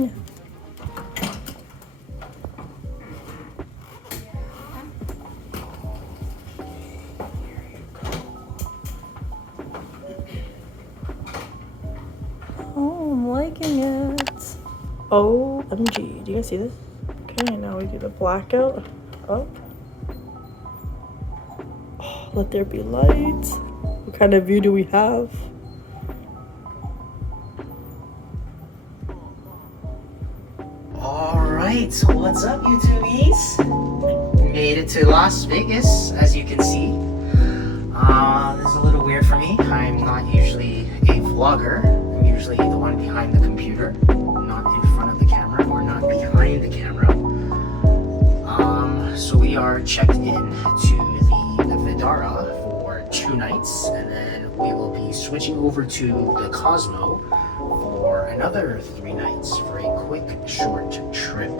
Yeah. Oh, I'm liking it. OMG. Do you guys see this? Okay, now we do the blackout. Up. Oh, let there be light. What kind of view do we have? Alright, so what's up, YouTubies? Made it to Las Vegas, as you can see. This is a little weird for me. I'm not usually a vlogger. I'm usually the one behind the computer, not in front of the camera or not behind the camera. So we are checked in to the Vdara for 2 nights, and then we will be switching over to the Cosmo for another 3 nights for a quick, short trip.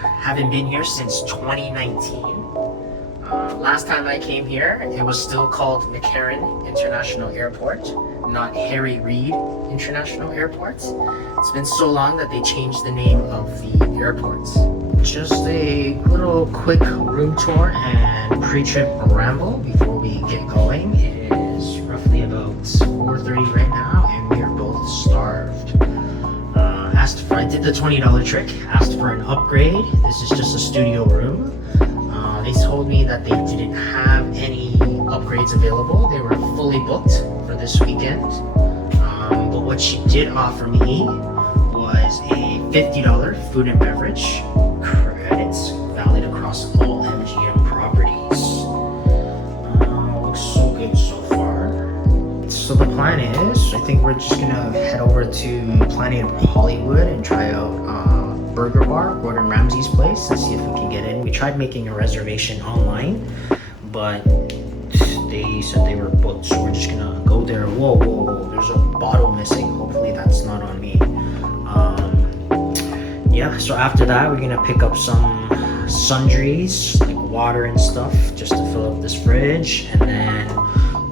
Haven't been here since 2019. Last time I came here, it was still called McCarran International Airport, not Harry Reid International Airport. It's been so long that they changed the name of the airport. Just a little quick room tour and pre-trip ramble before we get going. It is roughly about 4:30 right now, and we are both starved. I did the $20 trick, asked for an upgrade. This is just a studio room. They told me that they didn't have any upgrades available. They were fully booked for this weekend. But what she did offer me was a $50 food and beverage credits valid across all MGM properties. Looks so good so far. So the plan is, I think we're just gonna head over to Planet Hollywood and try out Burger Bar, Gordon Ramsay's place, and see if we can get in. We tried making a reservation online, but they said they were booked, so we're just gonna go there. Whoa, whoa, whoa, there's a bottle missing. Hopefully that's not on me. Yeah, so after that, we're gonna pick up some sundries, like water and stuff, just to fill up this fridge, and then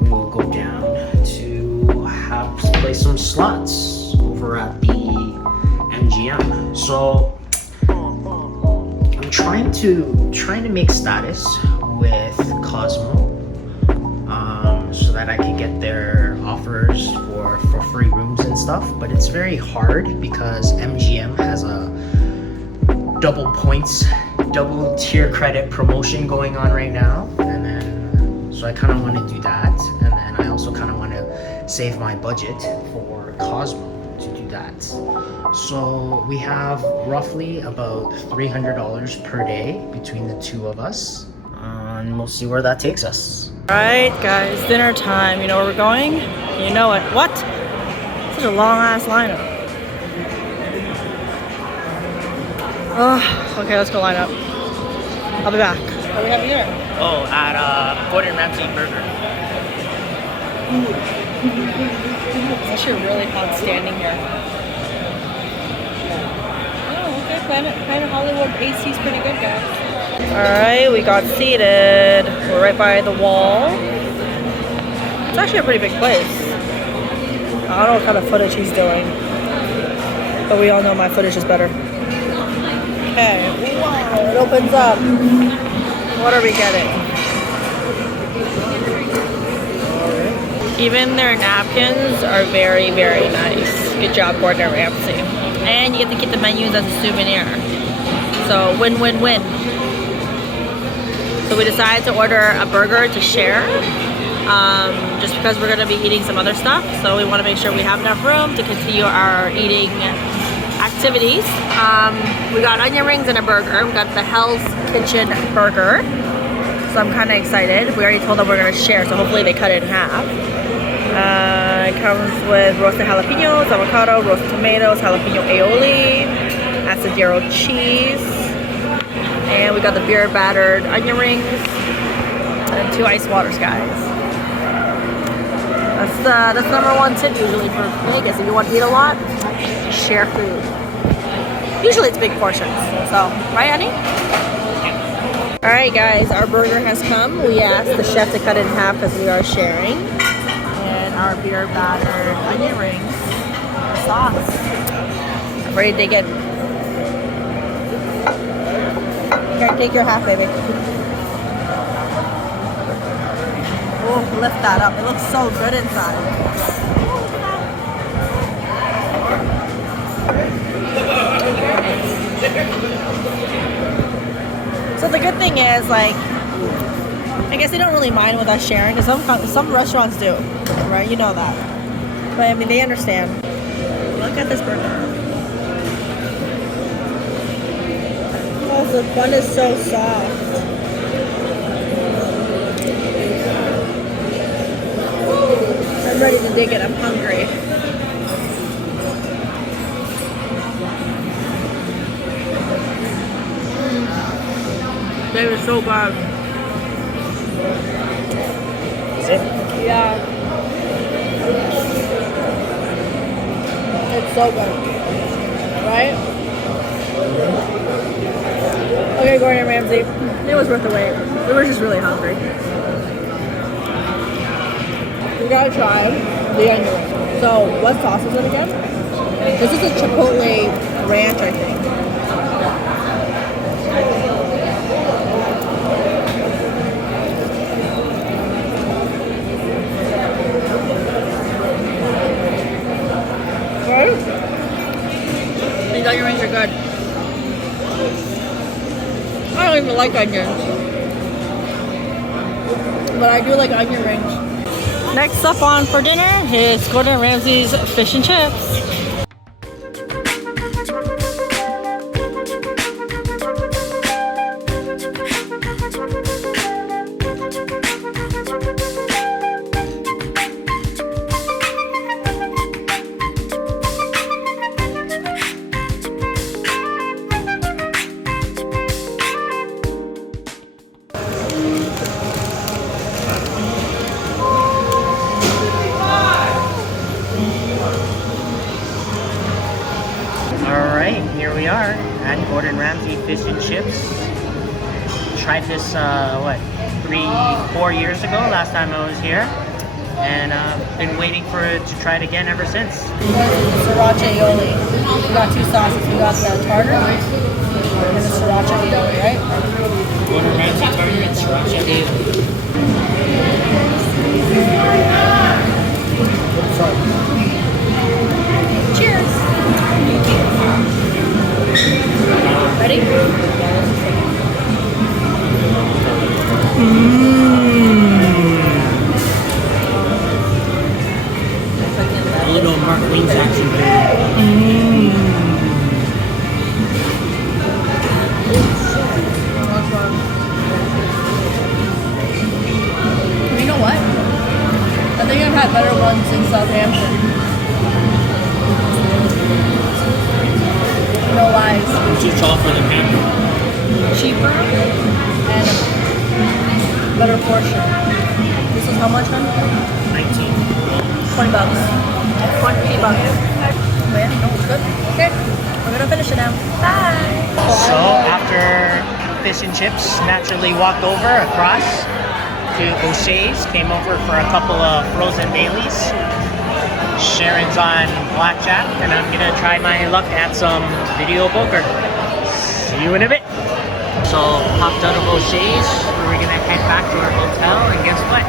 we will go down to play some slots over at the MGM. So I'm trying to make status with Cosmo, so that I can get their offers for free rooms and stuff. But it's very hard because MGM has a double tier credit promotion going on right now, and then so I kind of want to do that, and then I also kind of want to save my budget for Cosmo to do that. So we have roughly about $300 per day between the two of us, and we'll see where that takes us. Alright guys, dinner time. You know where we're going? You know it. What? Such a long ass lineup. Okay, let's go line up. I'll be back. What are we having here? Oh, at Gordon Ramsay Burger. It's actually really hot standing here. Oh, okay. Planet Hollywood AC is pretty good, guys. Alright, we got seated. We're right by the wall. It's actually a pretty big place. I don't know what kind of footage he's doing, but we all know my footage is better. Okay, wow, it opens up. What are we getting? Even their napkins are very, very nice. Good job, Gordon Ramsay. And you get to keep the menus as a souvenir. So win, win, win. So we decided to order a burger to share, just because we're gonna be eating some other stuff. So we wanna make sure we have enough room to continue our eating activities. We got onion rings and a burger. We got the Hell's Kitchen burger. So I'm kind of excited. We already told them we're gonna share, so hopefully they cut it in half. It comes with roasted jalapenos, avocado, roasted tomatoes, jalapeno aioli, asadero cheese, and we got the beer battered onion rings and 2 ice waters, guys. That's number 1 tip usually for Vegas. If you want to eat a lot, share food. Usually it's big portions. So, right, honey? Alright guys, our burger has come. We asked the chef to cut it in half because we are sharing. And our beer battered onion rings, sauce. Ready to dig in. Here, take your half, baby. Oh, lift that up. It looks so good inside. So the good thing is, like, I guess they don't really mind with us sharing, because some restaurants do, right? You know that. But I mean, they understand. Look at this burger. Oh, the bun is so soft. I'm ready to dig it. I'm hungry. They were so bad. Is it? Yeah. It's so good. Right? Okay, Gordon Ramsay. It was worth the wait. We were just really hungry. We gotta try the onion ring. So, what sauce is it again? This is a Chipotle ranch, I think. Right? These onion rings are good. I don't even like onions, but I do like onion rings. Next up on for dinner is Gordon Ramsay's Fish and Chips. Here we are at Gordon Ramsay Fish and Chips. Tried this, 3-4 years ago, last time I was here. And been waiting for it to try it again ever since. Sriracha aioli. We got two sauces. We got the tartar and the sriracha aioli, right? Gordon Ramsay tartar and sriracha aioli. Cheers! Ready? A little Mark Wings action. You know what? I think I've had better ones in Southampton. No lies. Too tall for the pan. Cheaper and a better portion. This is how much, man? 19. 20 bucks. 20 bucks. Oh yeah, no, it's good. Okay, we're gonna finish it now. Bye. So after Fish and Chips, naturally walked over across to O Shea's, came over for a couple of frozen Baileys. Sharon's on blackjack, and I'm gonna try my luck at some video poker. See you in a bit. So popped out of O Shea's, we're gonna head back to our hotel, and guess what?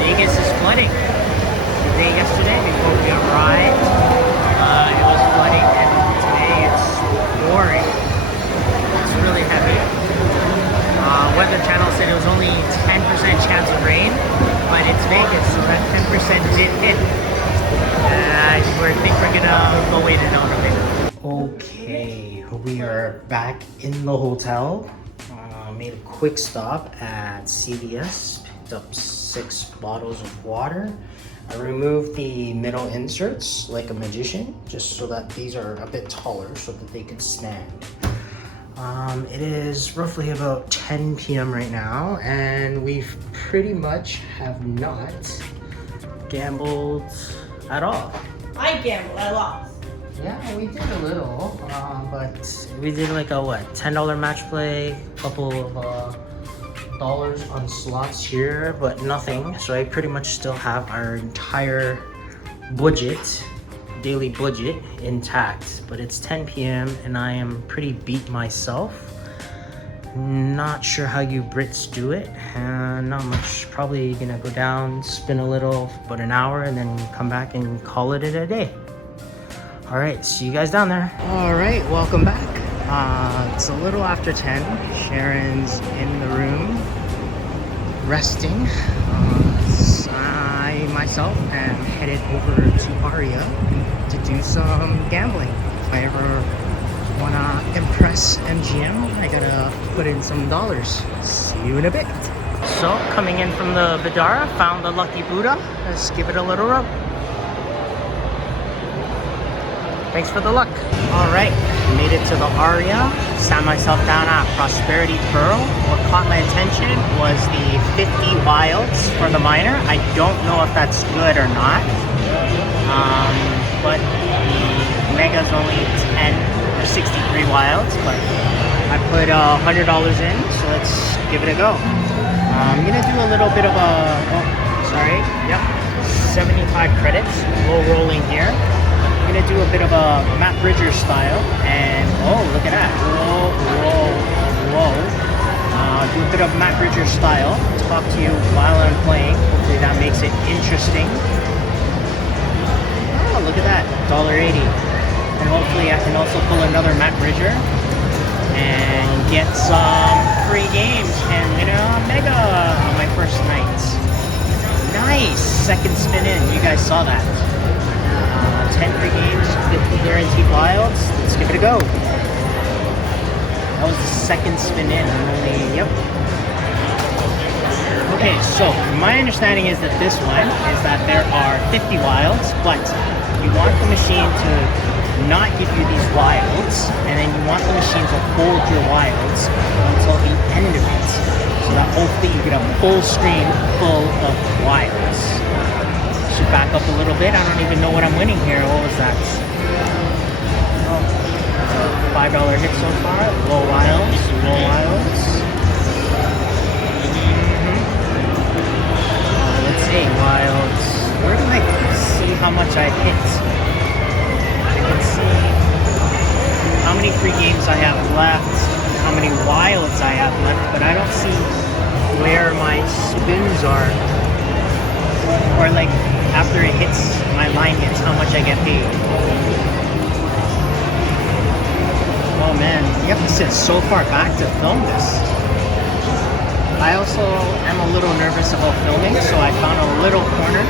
Vegas is flooding. The day yesterday before we arrived, it was flooding, and today it's pouring. It's really heavy. Weather Channel said it was only 10% chance of rain, but it's Vegas, so that 10% did hit. I think we're gonna go wait it out a bit. Okay, we are back in the hotel. Made a quick stop at CVS, picked up 6 bottles of water. I removed the middle inserts like a magician, just so that these are a bit taller so that they can stand. It is roughly about 10 p.m. right now, and we pretty much have not gambled at all. I gambled, I lost. Yeah, we did a little, but we did like a what, $10 match play, a couple of dollars on slots here, but nothing. So I pretty much still have our entire budget daily budget intact, but it's 10 p.m. and I am pretty beat myself. Not sure how you Brits do it. Not much. Probably gonna go down, spin a little, about an hour, and then come back and call it a day. All right, see you guys down there. All right, welcome back. It's a little after 10. Sharon's in the room, resting. I myself am headed over to Aria to do some gambling. If I ever wanna impress MGM, I gotta put in some dollars. See you in a bit. So, coming in from the Vdara, found the lucky Buddha. Let's give it a little rub. Thanks for the luck. All right, made it to the Aria. Sat myself down at Prosperity Pearl. What caught my attention was the 50 wilds for the minor. I don't know if that's good or not. But the mega's only 10 or 63 wilds. But I put $100 in, so let's give it a go. I'm gonna do a little bit of a, 75 credits, low rolling here. I'm gonna do a bit of a Matt Bridger style, and oh, look at that! Whoa! Do a bit of Matt Bridger style. Talk to you while I'm playing. Hopefully that makes it interesting. Oh, look at that! $1.80, and hopefully I can also pull another Matt Bridger and get some free games and win a mega on my first night. Nice! Second spin in. You guys saw that. 10 free games, 50 guaranteed wilds. Let's give it a go. That was the second spin in. Okay, so my understanding is that this one is that there are 50 wilds, but you want the machine to not give you these wilds, and then you want the machine to hold your wilds until the end of it, so that hopefully you get a full screen full of wilds. Should back up a little bit. I don't even know what I'm winning here. What was that? Oh, $5 hit so far. Low wilds. Let's see, wilds. Where can I see how much I hit? I can see how many free games I have left, how many wilds I have left, but I don't see where my spins are. Or like after it hits, my line hits, how much I get paid. Oh man, you have to sit so far back to film this. I also am a little nervous about filming, so I found a little corner.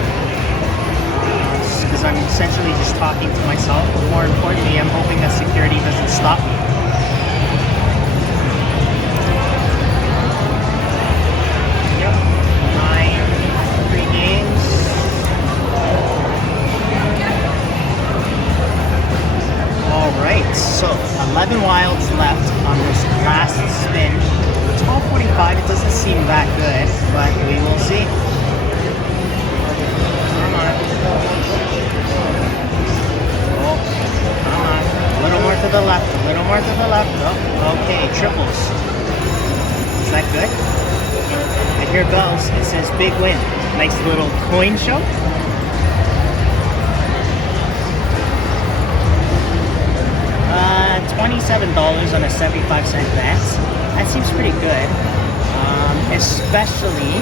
Because I'm essentially just talking to myself, but more importantly, I'm hoping that security doesn't stop me. Yep, 9 free games. Alright, so 11 wilds left on this last spin. 12.45, it doesn't seem that good, but we will see. Come on. Oh, come on. A little more to the left, Oh, okay, triples. Is that good? I hear bells, it says big win. Nice little coin show. $27 on a 75-cent bet. That seems pretty good. Especially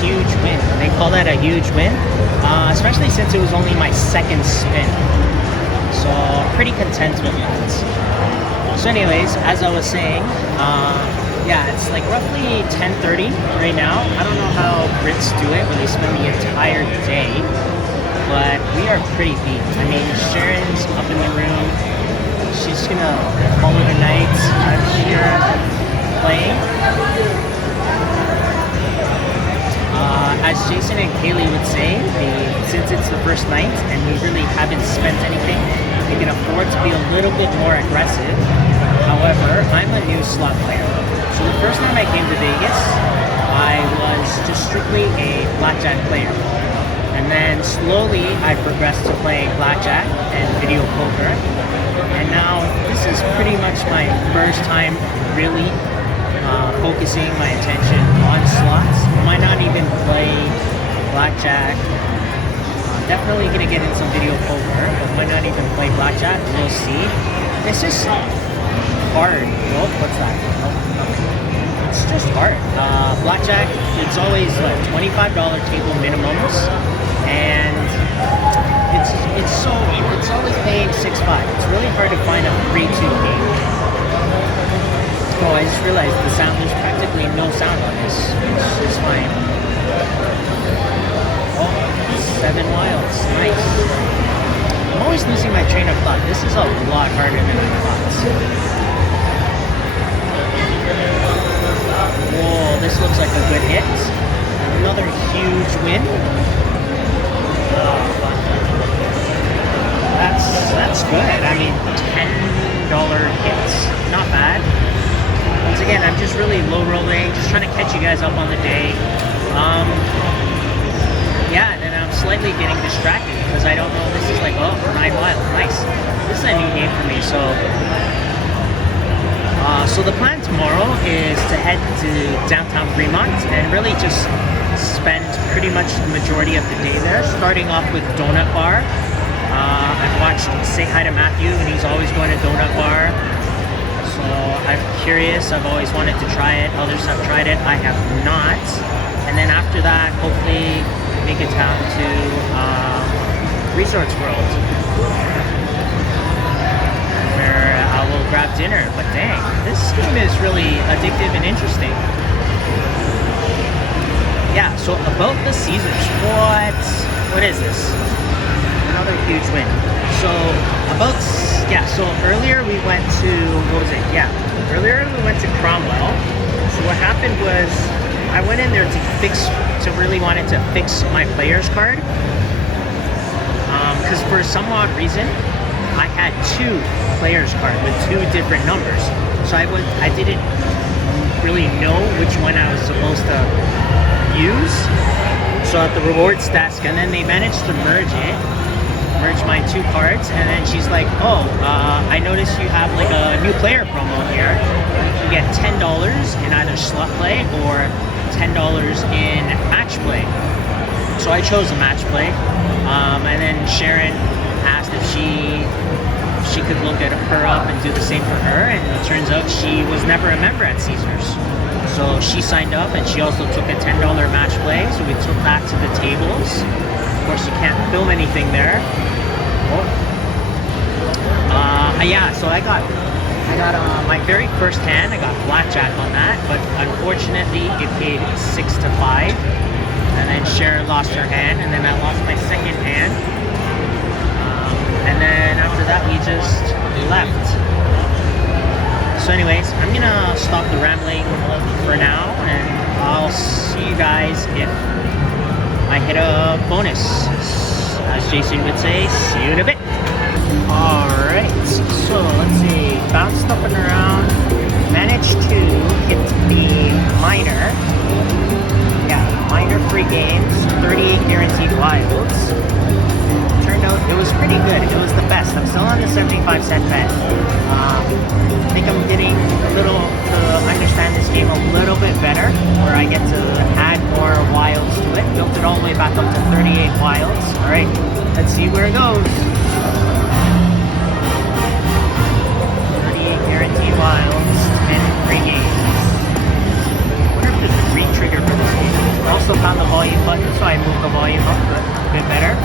huge win. They call that a huge win. Especially since it was only my second spin. So pretty content with that. So anyways, as I was saying, yeah, it's like roughly 10:30 right now. I don't know how Brits do it where they spend the entire day. But we are pretty beat. I mean, Sharon's up in the room. She's gonna call it a night. I'm here playing. As Jason and Kaylee would say, since it's the first night and we really haven't spent anything, we can afford to be a little bit more aggressive. However, I'm a new slot player. So the first time I came to Vegas, I was just strictly a blackjack player. And then slowly I progressed to playing blackjack and video poker. And now this is pretty much my first time really focusing my attention on slots. I might not even play blackjack definitely gonna get in some video poker, but might not even play blackjack. We'll see. It's just hard. Nope, what's that? Nope, nothing. It's just hard. Blackjack, it's always like $25 table minimums, and it's always paying 6.5. It's really hard to find a 3-2 game. Oh, I just realized there's practically no sound on this. It's fine. Oh, 7 wilds. Nice. I'm always losing my train of thought. This is a lot harder than I thought. Whoa, this looks like a good hit. Another huge win. That's good. I mean, $10 hits. Not bad. Once again, I'm just really low rolling, just trying to catch you guys up on the day. Yeah, and then I'm slightly getting distracted because I don't know. This is like, oh, 9 wild. Nice. This is a new game for me. So the plan tomorrow is to head to downtown Fremont and really just spend pretty much the majority of the day there, starting off with Donut Bar. I've watched Say Hi to Matthew, and he's always going to Donut Bar. So I'm curious. I've always wanted to try it. Others have tried it. I have not. And then after that, hopefully make it down to Resorts World, where I will grab dinner. But dang, this game is really addictive and interesting. Yeah, so about the Caesars, what is this? Another huge win. So so earlier we went to, earlier we went to Cromwell. So what happened was I went in there to really wanted to fix my player's card. Because for some odd reason, I had 2 player's cards with 2 different numbers. So I didn't really know which one I was supposed to use. So at the rewards desk, and then they managed to merge my 2 cards, and then she's like, oh, I noticed you have like a new player promo here. You get $10 in either slot play or $10 in match play. So I chose a match play, and then Sharon asked if she could look at her up and do the same for her, and it turns out she was never a member at Caesars. So she signed up, and she also took a $10 match play, so we took that to the tables. Of course, you can't film anything there. Yeah, so I got my very first hand. I got blackjack on that, but unfortunately it paid 6-5, and then Sharon lost her hand, and then I lost my second hand, and then after that we just left. So anyways, I'm gonna stop the rambling for now, and I'll see you guys if I hit a bonus. As Jason would say, see you in a bit. Alright, so let's see, bounced up and around, managed to hit the minor. Yeah, minor free games, 38 guaranteed wilds. Turned out it was pretty good, it was the best. I'm still on the 75-cent bet. I think I'm getting a little to understand this game a little bit better, where I get to add more wilds to it. Built it all the way back up to 38 wilds. Alright, let's see where it goes. 38 guaranteed wilds, 10 free games. I wonder if there's a re-trigger for this game. I also found the volume button, so I moved the volume up a bit better.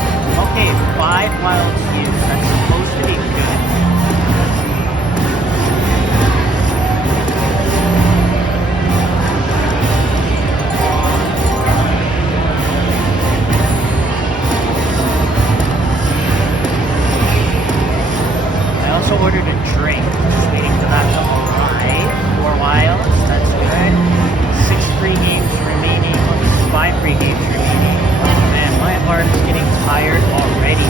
Okay, 5 wilds used. That's supposed to be good. I also ordered a drink. Just waiting for that to arrive. 4 wilds, that's good. 6 free games remaining. Oh, this is 5 free games remaining. Oh man, my heart is getting tired already.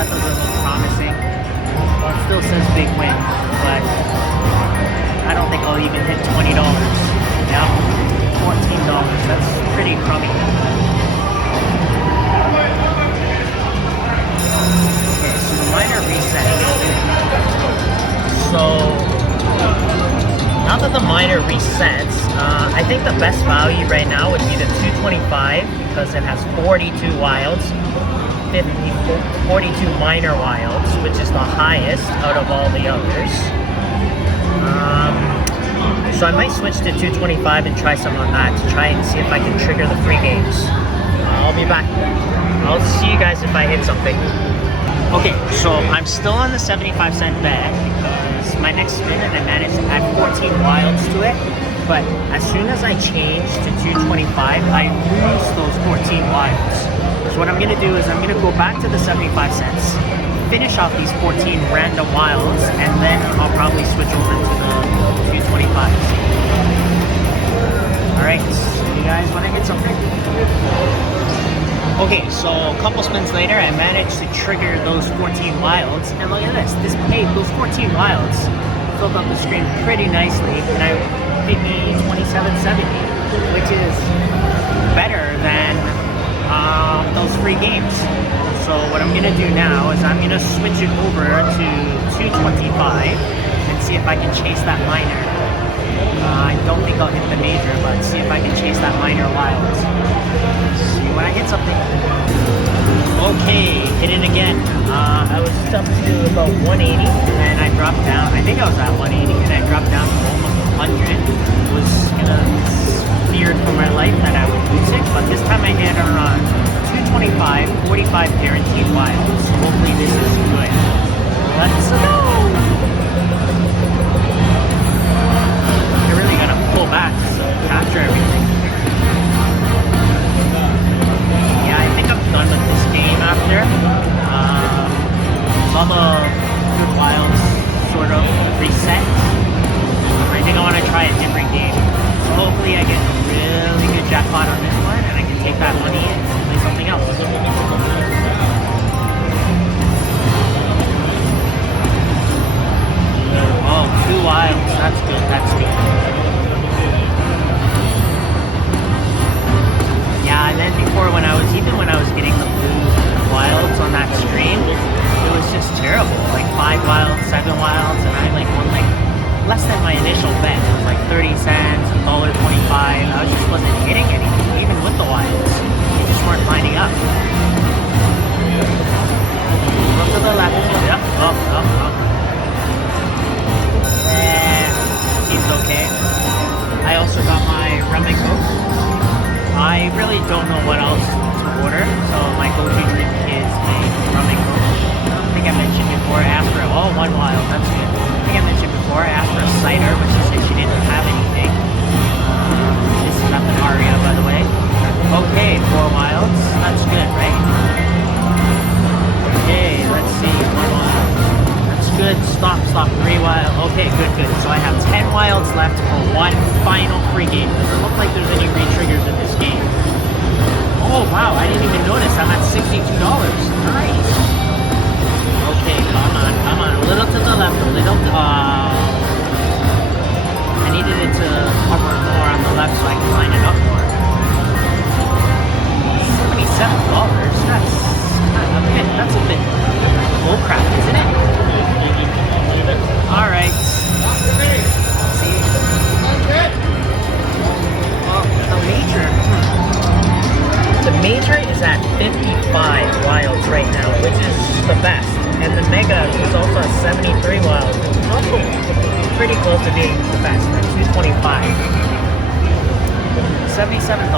that doesn't look promising. Well, it still says big win, but I don't think I'll even hit $20. Yeah, $14. That's pretty crummy. Okay, so the minor reset. So now that the minor resets, I think the best value right now would be the 225 because it has 42 wilds, 42 minor wilds, which is the highest out of all the others. So I might switch to 225 and try some on that to try and see if I can trigger the free games. I'll be back. I'll see you guys if I hit something. Okay, so I'm still on the 75-cent bet because my next spin and I managed to add 14 wilds to it. But as soon as I change to 225, I lose those 14 wilds. So what I'm gonna do is I'm gonna go back to the 75 cents, finish off these 14 random wilds, and then I'll probably switch over to the 225s. Alright, see you guys when I get something. Okay, so a couple spins later, I managed to trigger those 14 wilds, and look at this. This paid those 14 wilds filled up the screen pretty nicely, and I paid me $27.70, which is better than those free games. So what I'm gonna do now is I'm gonna switch it over to 225 and see if I can chase that minor. I don't think I'll hit the major, but see if I can chase that minor wild. See when I hit something. Okay, hit it again. I was up to about 180 and I dropped down. I think I was at 180 and I dropped down to almost 100. Was feared for my life that I would lose it, but this time I hit on 225, 45 guaranteed wilds. Hopefully this is good. Let's go! I really gotta pull back to capture everything. Yeah, I think I'm done with this game after. All the good wilds sort of reset. I think I want to try a different game. So hopefully I get a really good jackpot on this one and I can take that money and play something else. Oh, 2 wilds. That's good. That's good. Yeah, and then before when I was getting the blue wilds on that screen, it was just terrible. Like 5 wilds, 7 wilds, and I won less than my initial bet. It was like 30 cents, $1.25. I just wasn't hitting anything, even with the wilds. They just weren't lining up. Go to the left. Yep. Up. And seems okay. I also got my rum and coke. I really don't know what else to order, so my go-to drink is a rum and coke. I think I mentioned before, I asked for, oh, 1 wild, that's good. I think I mentioned before, I asked for a cider, but she said she didn't have anything. This is up in Aria, by the way. Okay, 4 wilds, that's good, right? Okay, let's see, 1 wild. That's good, stop, 3 wild. Okay, good. So I have 10 wilds left for 1 final free game. Doesn't look like there's any re-triggers in this game. Oh wow, I didn't even notice. I'm at $62. Nice. Okay, come on. A little to the left, a little to... I needed it to cover more on the left so I can line it up more. $77. That's a bit bullcrap, isn't it? Alright. See? Well, the major is at 55 wilds right now, which is the best. And the mega is also at 73 wilds, which is also pretty close to being the best at 225. $77,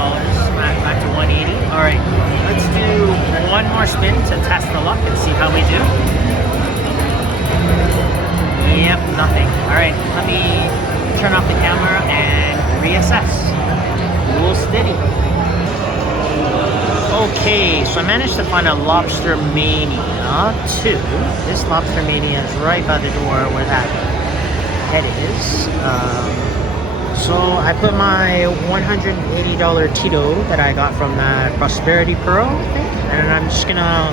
back to 180. Alright, let's do 1 more spin to test the luck and see how we do. Yep, nothing. Alright, let me turn off the camera and reassess. Cool steady. Okay, so I managed to find a Lobster Mania 2. This Lobster Mania is right by the door where that head is. So I put my $180 Tito that I got from the Prosperity Pearl, I think, and I'm just gonna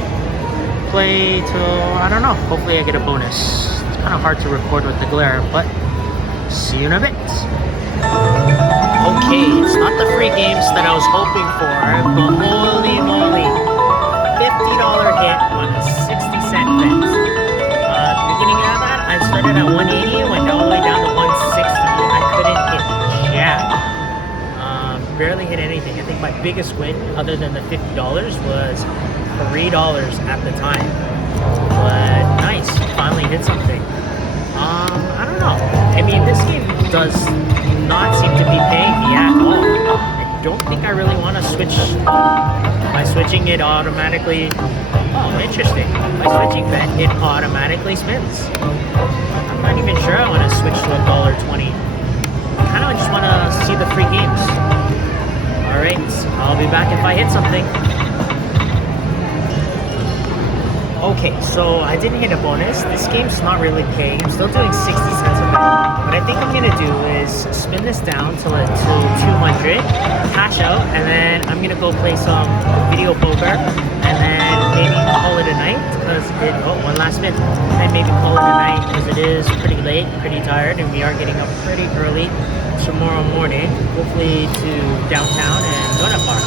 play till, I don't know, hopefully I get a bonus. It's kind of hard to record with the glare, but see you in a bit. Okay, it's not the free games that I was hoping for, but holy moly, $50 hit on a 60-cent bet. Beginning of that, I started at 180 and went all the way down to 160. I couldn't hit jack. Barely hit anything. I think my biggest win, other than the $50, was $3 at the time. But nice, finally hit something. I don't know. I mean, this game does not seem to be paying me at all. I don't think I really want to switch. By switching it automatically. Oh, interesting. By switching that, it automatically spins. I'm not even sure I want to switch to $1.20. I kind of just want to see the free games. Alright, I'll be back if I hit something. Okay, so I didn't hit a bonus. This game's not really paying. I'm still doing 60 cents a bet. What I think I'm gonna do is spin this down till 200, cash out, and then I'm gonna go play some video poker, and then maybe call it a night, because one last spin, and then maybe call it a night, because it is pretty late, pretty tired, and we are getting up pretty early tomorrow morning, hopefully to downtown and donut bar.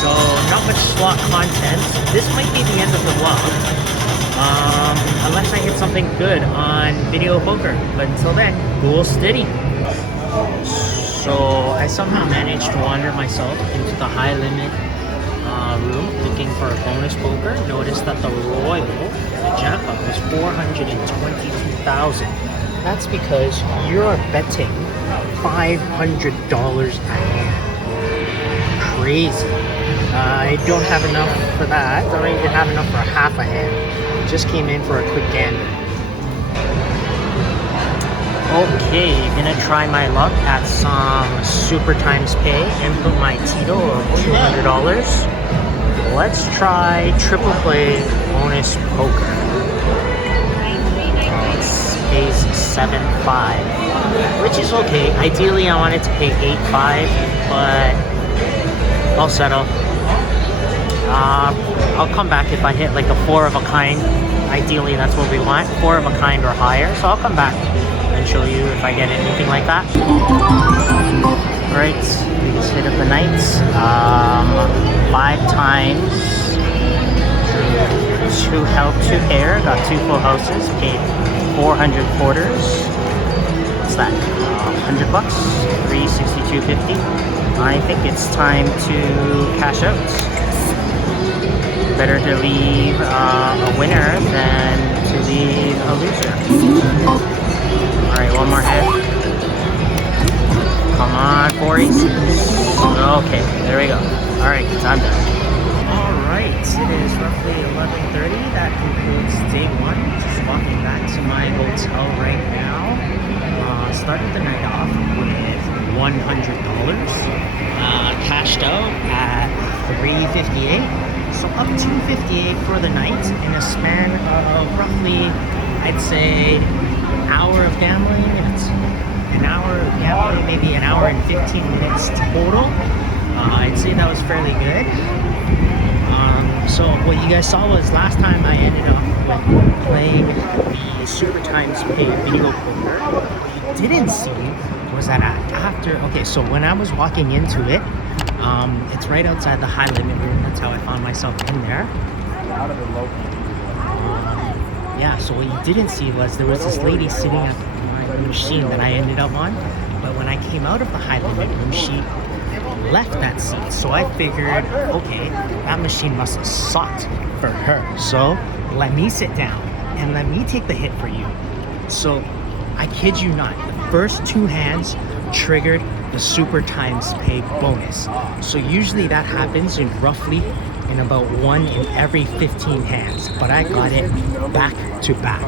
So not much slot content. This might be the end of the vlog, unless I hit something good on video poker. But until then, go steady. So I somehow managed to wander myself into the high limit room looking for a bonus poker. Notice that the royal, the jackpot, was 422,000. That's because you're betting $500 a hand. Crazy. I don't have enough for that. I don't even have enough for half a hand. Just came in for a quick gander. Okay, gonna try my luck at some super times pay. Input my Tito of $200. Let's try triple play bonus poker. Pays 7.5, which is okay. Ideally, I wanted to pay 8.5, but I'll settle. I'll come back if I hit like a 4 of a kind. Ideally, that's what we want, 4 of a kind or higher. So I'll come back and show you if I get anything like that. Alright, biggest hit of the night. 5 times. 2 held 2 pair, got 2 full houses, paid 400 quarters. What's that? 100 bucks, 362.50. I think it's time to cash out. Better to leave a winner than to leave a loser. Alright, one more hand. Come on, 4 aces. Okay, there we go. Alright, I'm done. Alright, it is roughly 11:30. That concludes day 1. Just walking back to my hotel right now. Started the night off with $100. Cashed out at $358. So up $258 for the night in a span of roughly, I'd say, an hour of gambling. It's an hour of gambling, maybe an hour and 15 minutes total. I'd say that was fairly good. So what you guys saw was last time I ended up with playing the Super Times Pay video poker. What you didn't see was that after, okay, so when I was walking into it, it's right outside the high limit room. That's how I found myself in there. Yeah, so what you didn't see was there was this lady sitting at my machine that I ended up on. But when I came out of the high limit room, she left that seat. So I figured, okay, that machine must have sucked for her. So let me sit down and let me take the hit for you. So I kid you not, the first 2 hands triggered the Super Times Pay bonus. So usually that happens in roughly in about 1 in every 15 hands, but I got it back to back.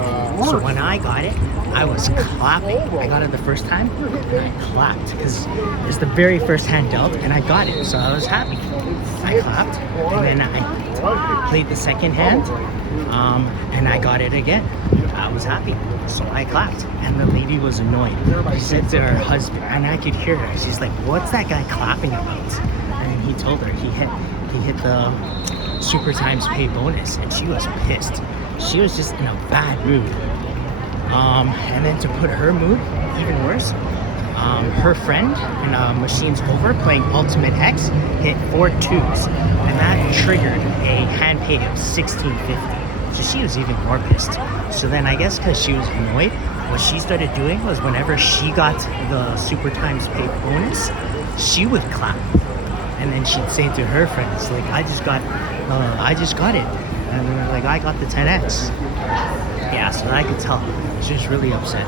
So when I got it, I was clapping. I got it the first time and I clapped because it's the very first hand dealt and I got it, so I was happy. I clapped and then I played the second hand and I got it again. I was happy, so I clapped, and the lady was annoyed. She said to her husband, and I could hear her, she's like, what's that guy clapping about? And he told her he hit the super times pay bonus, and she was pissed. She was just in a bad mood. And then to put her mood even worse, her friend in machines over playing Ultimate X hit 4 twos, and that triggered a hand pay of $16.50. So she was even more pissed. So then I guess because she was annoyed, what she started doing was whenever she got the super times pay bonus, she would clap. And then she'd say to her friends, like, I just got it. And they're like, I got the 10X. Yeah, so I could tell. She was really upset.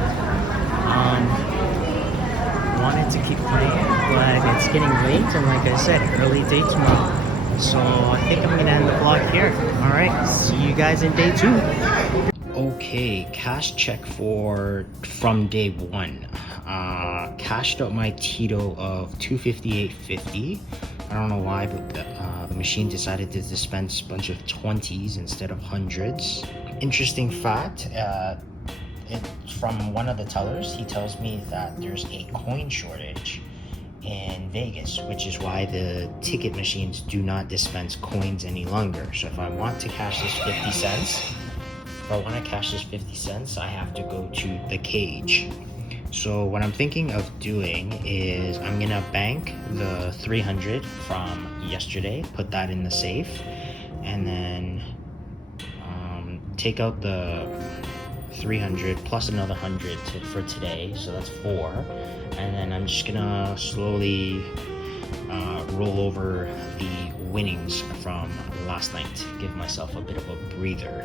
Wanted to keep playing, but it's getting late, and like I said, early day tomorrow. So I think I'm gonna end the vlog here. Alright, see you guys in day 2. Okay, cash check from day 1. Cashed out my Tito of $258.50. I don't know why, but the machine decided to dispense a bunch of 20s instead of hundreds. Interesting fact, it's from one of the tellers. He tells me that there's a coin shortage in Vegas, which is why the ticket machines do not dispense coins any longer. So if I want to cash this 50 cents, I have to go to the cage. So what I'm thinking of doing is I'm gonna bank the 300 from yesterday, put that in the safe, and then take out the 300 plus another 100 for today, so that's 4. And then I'm just gonna slowly roll over the winnings from last night, give myself a bit of a breather.